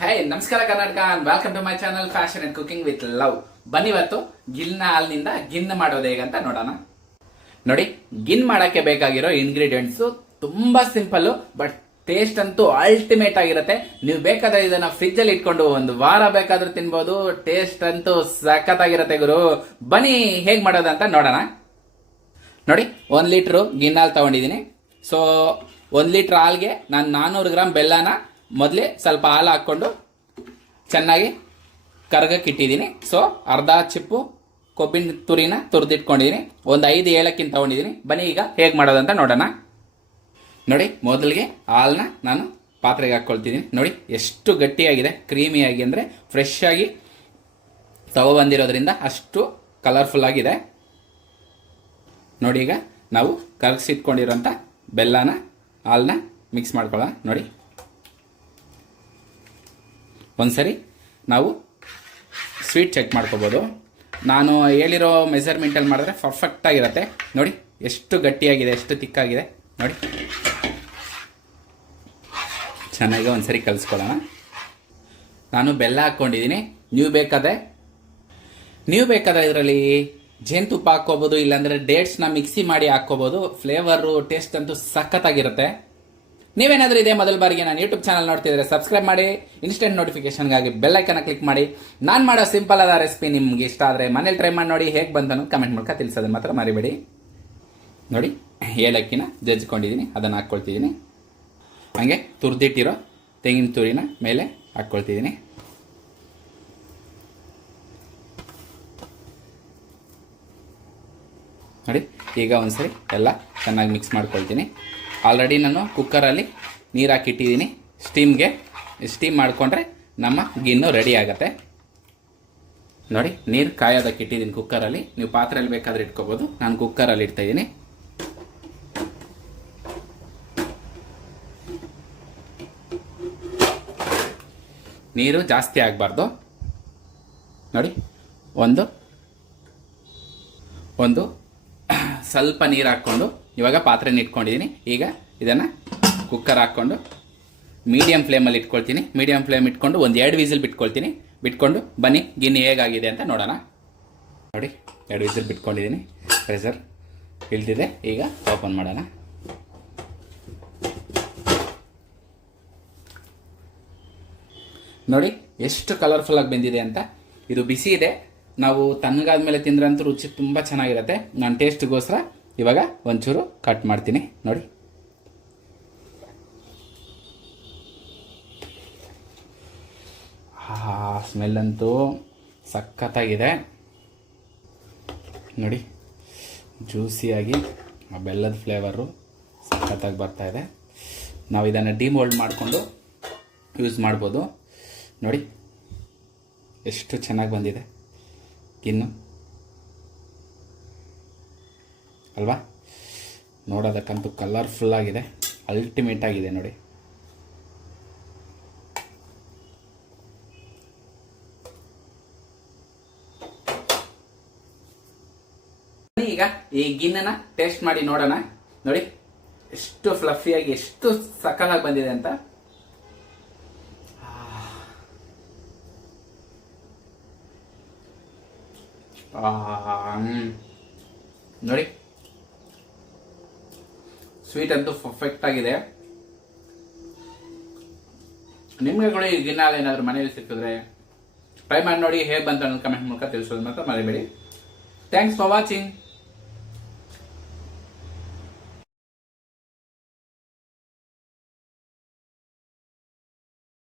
ಹೇ ನಮಸ್ಕಾರ Karnataka welcome to my channel fashion and cooking with love ಬನ್ನಿ ಇವತ್ತು ಗಿನ್ನ ಹಾಲಿನಿಂದ ಗಿನ್ ಮಾಡೋದು ಹೇಗಂತ ನೋಡೋಣ. ನೋಡಿ, ಗಿನ್ ಮಾಡೋಕ್ಕೆ ಬೇಕಾಗಿರೋ ಇಂಗ್ರೀಡಿಯೆಂಟ್ಸ್ ತುಂಬಾ ಸಿಂಪಲ್ ಬಟ್ ಟೇಸ್ಟ್ ಅಂತೂ ಅಲ್ಟಿಮೇಟ್ ಆಗಿರುತ್ತೆ. ನೀವು ಬೇಕಾದ್ರೆ ಇದನ್ನ ಫ್ರಿಜ್ ಅಲ್ಲಿ ಇಟ್ಕೊಂಡು ಒಂದು ವಾರ ಬೇಕಾದ್ರೂ ತಿನ್ಬೋದು. ಟೇಸ್ಟ್ ಅಂತೂ ಸಖತ್ತಾಗಿರುತ್ತೆ ಗುರು. ಬನ್ನಿ, ಹೇಗ್ ಮಾಡೋದಂತ ನೋಡೋಣ. ನೋಡಿ, ಒಂದು ಲೀಟ್ರು ಗಿನ್ ಹಾಲು ತಗೊಂಡಿದ್ದೀನಿ. ಸೊ ಒಂದು ಲೀಟ್ರ್ ಹಾಲ್ಗೆ ನಾನು ನಾನ್ನೂರು ಗ್ರಾಮ್ ಬೆಲ್ಲನ ಮೊದಲೇ ಸ್ವಲ್ಪ ಹಾಲು ಹಾಕ್ಕೊಂಡು ಚೆನ್ನಾಗಿ ಕರ್ಗಕ್ಕೆ ಇಟ್ಟಿದ್ದೀನಿ. ಸೊ ಅರ್ಧ ಚಿಪ್ಪು ಕೊಬ್ಬಿನ ತುರಿನ ತುರಿದಿಟ್ಕೊಂಡಿದ್ದೀನಿ. ಒಂದು ಐದು ಏಳಕ್ಕಿಂತ ತೊಗೊಂಡಿದ್ದೀನಿ. ಬನ್ನಿ ಈಗ ಹೇಗೆ ಮಾಡೋದಂತ ನೋಡೋಣ. ನೋಡಿ, ಮೊದಲಿಗೆ ಹಾಲನ್ನ ನಾನು ಪಾತ್ರೆಗೆ ಹಾಕ್ಕೊಳ್ತಿದ್ದೀನಿ. ನೋಡಿ, ಎಷ್ಟು ಗಟ್ಟಿಯಾಗಿದೆ, ಕ್ರೀಮಿಯಾಗಿ ಅಂದರೆ ಫ್ರೆಶ್ ಆಗಿ ತಗೊಬಂದಿರೋದ್ರಿಂದ ಅಷ್ಟು ಕಲರ್ಫುಲ್ ಆಗಿದೆ. ನೋಡಿ ಈಗ ನಾವು ಕರಗಿಸಿಟ್ಕೊಂಡಿರೋಂಥ ಬೆಲ್ಲನ ಹಾಲನ್ನ ಮಿಕ್ಸ್ ಮಾಡ್ಕೊಳ್ಳೋಣ. ನೋಡಿ ಒಂದ್ಸರಿ ನಾವು ಸ್ವೀಟ್ ಚೆಕ್ ಮಾಡ್ಕೋಬೋದು. ನಾನು ಹೇಳಿರೋ ಮೆಸರ್ಮೆಂಟಲ್ಲಿ ಮಾಡಿದ್ರೆ ಪರ್ಫೆಕ್ಟಾಗಿರುತ್ತೆ ನೋಡಿ, ಎಷ್ಟು ಗಟ್ಟಿಯಾಗಿದೆ, ಎಷ್ಟು ತಿಕ್ಕಾಗಿದೆ. ನೋಡಿ. ಚೆನ್ನಾಗಿ ಒಂದ್ಸರಿ ಕಲಿಸ್ಕೊಳ್ಳೋಣ. ನಾನು ಬೆಲ್ಲ ಹಾಕ್ಕೊಂಡಿದ್ದೀನಿ. ನೀವು ಬೇಕಾದ್ರೆ ನೀವು ಬೇಕಾದ್ರೆ ಇದರಲ್ಲಿ ಜೇನುತುಪ್ಪ ಹಾಕ್ಕೋಬೋದು, ಇಲ್ಲಾಂದರೆ ಡೇಟ್ಸ್ನ ಮಿಕ್ಸಿ ಮಾಡಿ ಹಾಕ್ಕೋಬೋದು. ಫ್ಲೇವರು ಟೇಸ್ಟ್ ಅಂತೂ ಸಖತ್ತಾಗಿರುತ್ತೆ. ನೀವೇನಾದರೂ ಇದೇ, ಮೊದಲ ಬಾರಿಗೆ ನಾನು ಯೂಟ್ಯೂಬ್ ಚಾನಲ್ ನೋಡ್ತಿದ್ರೆ ಸಬ್ಸ್ಕ್ರೈಬ್ ಮಾಡಿ ಇನ್ಸ್ಟೆಂಟ್ ನೋಟಿಫಿಕೇಶನ್ಗಾಗಿ ಬೆಲ್ ಐಕನ್ನ ಕ್ಲಿಕ್ ಮಾಡಿ. ನಾನು ಮಾಡೋ ಸಿಂಪಲ್ ಆದ ರೆಸಿಪಿ ನಿಮ್ಗೆ ಇಷ್ಟ ಆದರೆ ಮನೇಲಿ ಟ್ರೈ ಮಾಡಿ ನೋಡಿ, ಹೇಗೆ ಬಂದನು ಕಮೆಂಟ್ ಮೂಲಕ ತಿಳಿಸೋದು ಮಾತ್ರ ಮರಿಬೇಡಿ. ನೋಡಿ, ಏಲಕ್ಕಿನ ಜಜ್ಕೊಂಡಿದ್ದೀನಿ ಅದನ್ನು ಹಾಕ್ಕೊಳ್ತಿದ್ದೀನಿ ಹಾಗೆ ತುರಿದಿಟ್ಟಿರೋ ತೆಂಗಿನ ತುರಿನ ಮೇಲೆ ಹಾಕ್ಕೊಳ್ತಿದ್ದೀನಿ ನೋಡಿ, ಈಗ ಒಂದ್ಸರಿ ಎಲ್ಲ ಚೆನ್ನಾಗಿ ಮಿಕ್ಸ್ ಮಾಡ್ಕೊಳ್ತೀನಿ. ಆಲ್ರೆಡಿ ನಾನು ಕುಕ್ಕರಲ್ಲಿ ನೀರು ಹಾಕಿಟ್ಟಿದ್ದೀನಿ. ಸ್ಟೀಮ್ಗೆ ಸ್ಟೀಮ್ ಮಾಡಿಕೊಂಡ್ರೆ ನಮ್ಮ ಗಿನ್ನು ರೆಡಿ ಆಗುತ್ತೆ. ನೋಡಿ, ನೀರು ಕಾಯೋದಕ್ಕೆ ಇಟ್ಟಿದ್ದೀನಿ ಕುಕ್ಕರಲ್ಲಿ ನೀವು ಪಾತ್ರೆಯಲ್ಲಿ ಬೇಕಾದರೆ ಇಟ್ಕೋಬೋದು. ನಾನು ಕುಕ್ಕರಲ್ಲಿ ಇಡ್ತಾ ಇದ್ದೀನಿ ನೀರು ಜಾಸ್ತಿ ಆಗಬಾರ್ದು. ನೋಡಿ, ಒಂದು ಒಂದು, ಸ್ವಲ್ಪ ನೀರು ಹಾಕ್ಕೊಂಡು ಇವಾಗ ಪಾತ್ರೆನ ಇಟ್ಕೊಂಡಿದ್ದೀನಿ ಈಗ ಇದನ್ನು ಕುಕ್ಕರ್ ಹಾಕ್ಕೊಂಡು ಮೀಡಿಯಮ್ ಫ್ಲೇಮಲ್ಲಿ ಇಟ್ಕೊಳ್ತೀನಿ. ಮೀಡಿಯಮ್ ಫ್ಲೇಮ್ ಇಟ್ಕೊಂಡು ಒಂದು ಎರಡು ವಿಸಿಲ್ ಬಿಟ್ಕೊಳ್ತೀನಿ. ಬಿಟ್ಕೊಂಡು ಬನ್ನಿ, ಗಿನ್ನಿ ಹೇಗಾಗಿದೆ ಅಂತ ನೋಡೋಣ. ನೋಡಿ, ಎರಡು ವಿಸಿಲ್ ಬಿಟ್ಕೊಂಡಿದ್ದೀನಿ ಪ್ರೆಷರ್ ಇಳ್ದಿದೆ ಈಗ ಓಪನ್ ಮಾಡೋಣ. ನೋಡಿ, ಎಷ್ಟು ಕಲರ್ಫುಲ್ಲಾಗಿ ಬಂದಿದೆ ಅಂತ. ಇದು ಬಿಸಿ ಇದೆ. ನಾವು ತಣ್ಣಗಾದ್ಮೇಲೆ ಮೇಲೆ ತಿಂದ್ರಂತೂ ರುಚಿ ತುಂಬ ಚೆನ್ನಾಗಿರುತ್ತೆ. ನಾನು ಟೇಸ್ಟ್ಗೋಸ್ಕರ ಇವಾಗ ಒಂಚೂರು ಕಟ್ ಮಾಡ್ತೀನಿ, ನೋಡಿ. ಆ ಸ್ಮೆಲ್ ಅಂತೂ ಸಖತ್ತಾಗಿದೆ. ನೋಡಿ ಜ್ಯೂಸಿಯಾಗಿ ಆ ಬೆಲ್ಲದ ಫ್ಲೇವರು ಸಖತ್ತಾಗಿ ಬರ್ತಾ ಇದೆ. ನಾವು ಇದನ್ನು ಡಿಮೋಲ್ಡ್ ಮಾಡಿಕೊಂಡು ಯೂಸ್ ಮಾಡ್ಬೋದು. ನೋಡಿ, ಎಷ್ಟು ಚೆನ್ನಾಗಿ ಬಂದಿದೆ. ಗಿನ್ನು ಅಲ್ವಾ? ನೋಡೋದಕ್ಕಂತೂ ಕಲರ್ಫುಲ್ ಆಗಿದೆ. ಅಲ್ಟಿಮೇಟ್ ಆಗಿದೆ ನೋಡಿ. ಈಗ ಈ ಗಿನ್ನನ ಟೇಸ್ಟ್ ಮಾಡಿ ನೋಡೋಣ. ನೋಡಿ, ಎಷ್ಟು ಫ್ಲಫಿಯಾಗಿ ಎಷ್ಟು ಸಕಲಾಗಿ ಬಂದಿದೆ ಅಂತ. ನೋಡಿ. ಸ್ವೀಟ್ ಅಂತೂ ಪರ್ಫೆಕ್ಟ್ ಆಗಿದೆ. ನಿಮಗೆಗಳು ಈ ಗಿನ್ನಾಲ್ ಏನಾದರೂ ಮನೇಲಿ ಸಿಕ್ಕಿದ್ರೆ ಟ್ರೈ ಮಾಡಿ ನೋಡಿ ಹೇಗೆ ಬಂತ ಕಮೆಂಟ್ ಮೂಲಕ ತಿಳಿಸೋದು ಮಾತ್ರ ಮರಿಬೇಡಿ. Thanks for watching